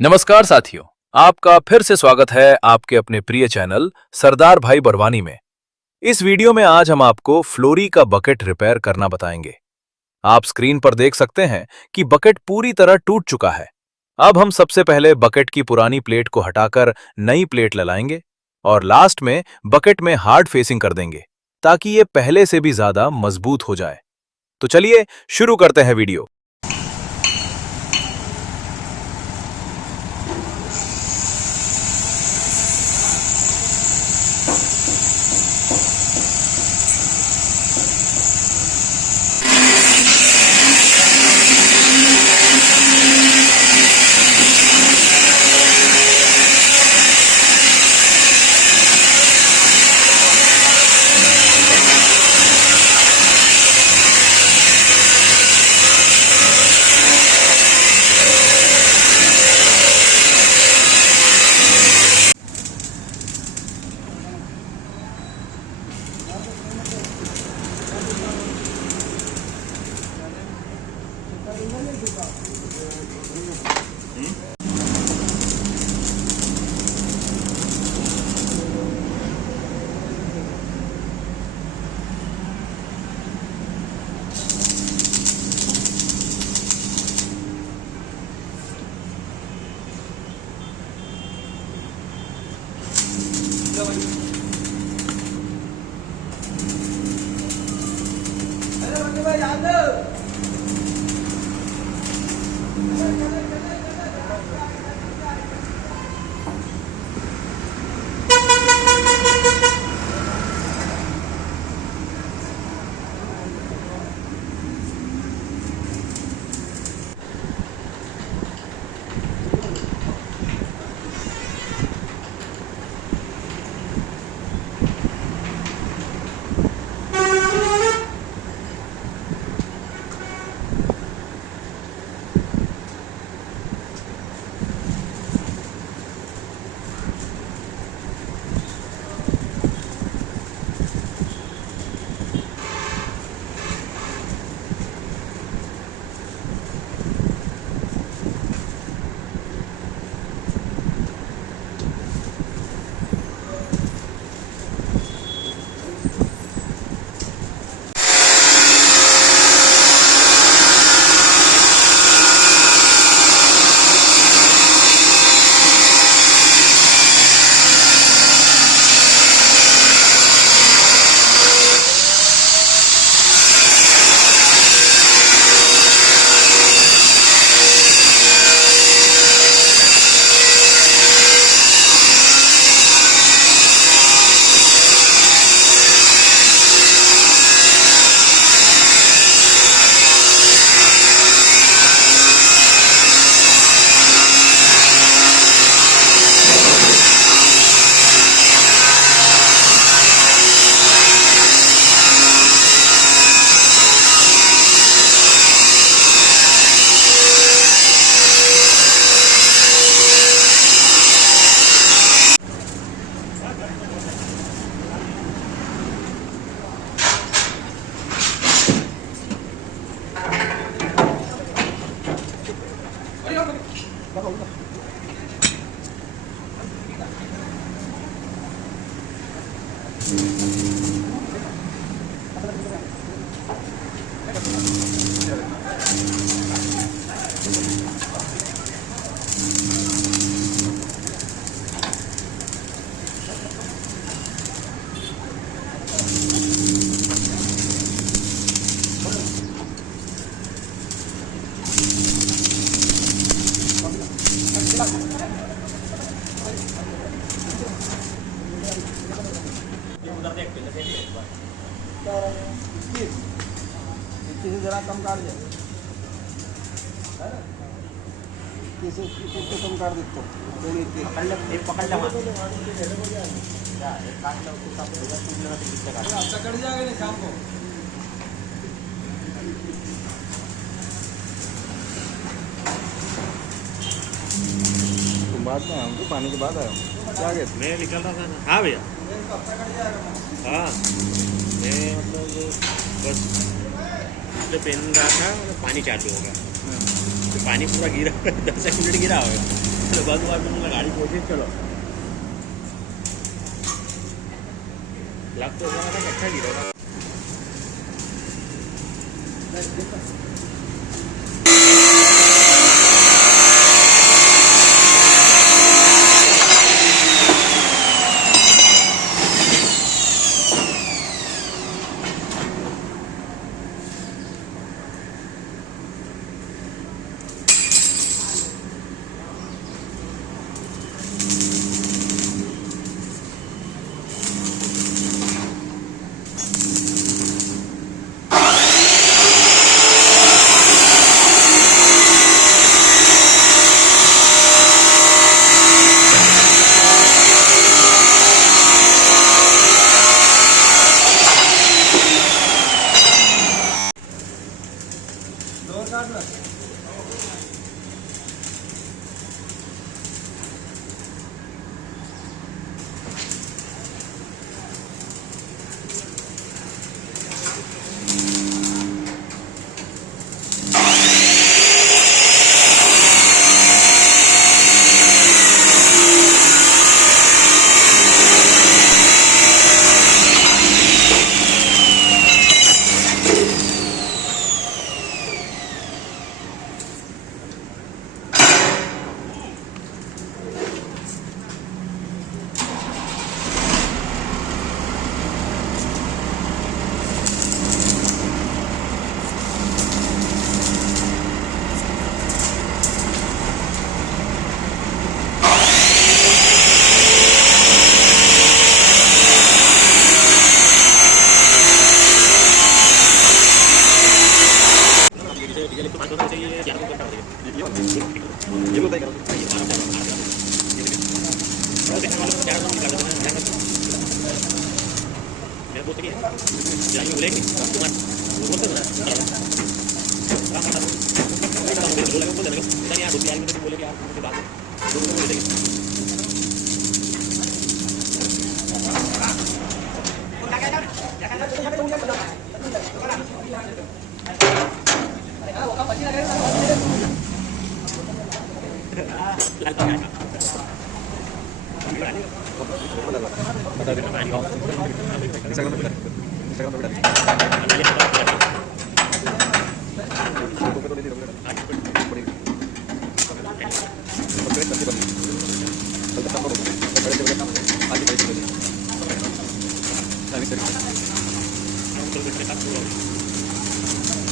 नमस्कार साथियों, आपका फिर से स्वागत है आपके अपने प्रिय चैनल सरदार भाई बड़वानी में। इस वीडियो में आज हम आपको फ्लोरी का बकेट रिपेयर करना बताएंगे। आप स्क्रीन पर देख सकते हैं कि बकेट पूरी तरह टूट चुका है। अब हम सबसे पहले बकेट की पुरानी प्लेट को हटाकर नई प्लेट लगाएंगे और लास्ट में बकेट में हार्ड फेसिंग कर देंगे ताकि ये पहले से भी ज्यादा मजबूत हो जाए। तो चलिए शुरू करते हैं वीडियो। किसी जरा कम काट दे, किसी कम काट देतो पकड़ला कट जाएगा नहीं शाम को। तुम बाद में आया तो पानी के बाद आया क्या गए? मैं निकल रहा था ना। हाँ भैया, हाँ मैं मतलब बस तो पहन रहा था, मतलब पानी चालू हो गया। तो पानी पूरा गिरा 10 मिनट गिरा होगा। चलो बस बाद में गाड़ी पहुंचे चलो लग तो रहा था अच्छा गिरा ये बताइए मेरे दोस्त की जाएंगे बोलेंगे तुम्हारा बोलते ना बोलेगा यार रुपया आएंगे तो बोलेंगे यार मुझे बात दोनों को बोलेंगे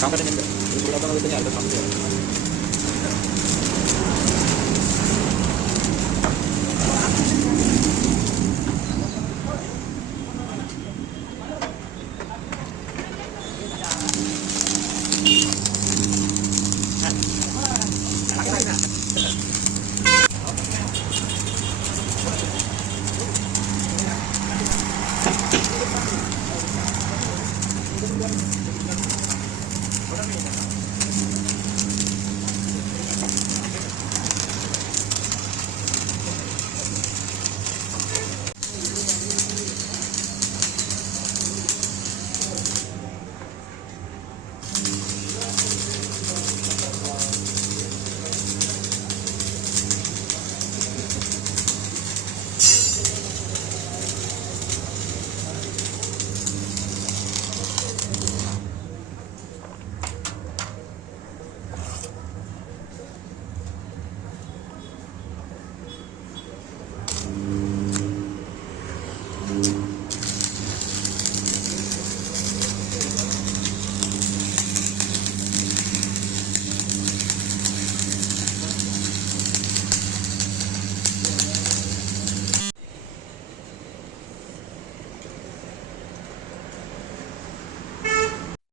काम करने में थोड़ा सा नहीं आता काम किया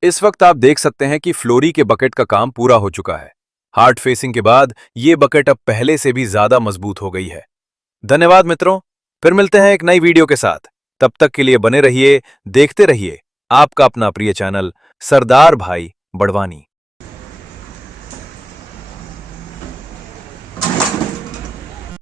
इस वक्त आप देख सकते हैं कि फ्लोरी के बकेट का काम पूरा हो चुका है। हार्ड फेसिंग के बाद ये बकेट अब पहले से भी ज्यादा मजबूत हो गई है। धन्यवाद मित्रों, फिर मिलते हैं एक नई वीडियो के साथ। तब तक के लिए बने रहिए, देखते रहिए आपका अपना प्रिय चैनल सरदार भाई बड़वानी।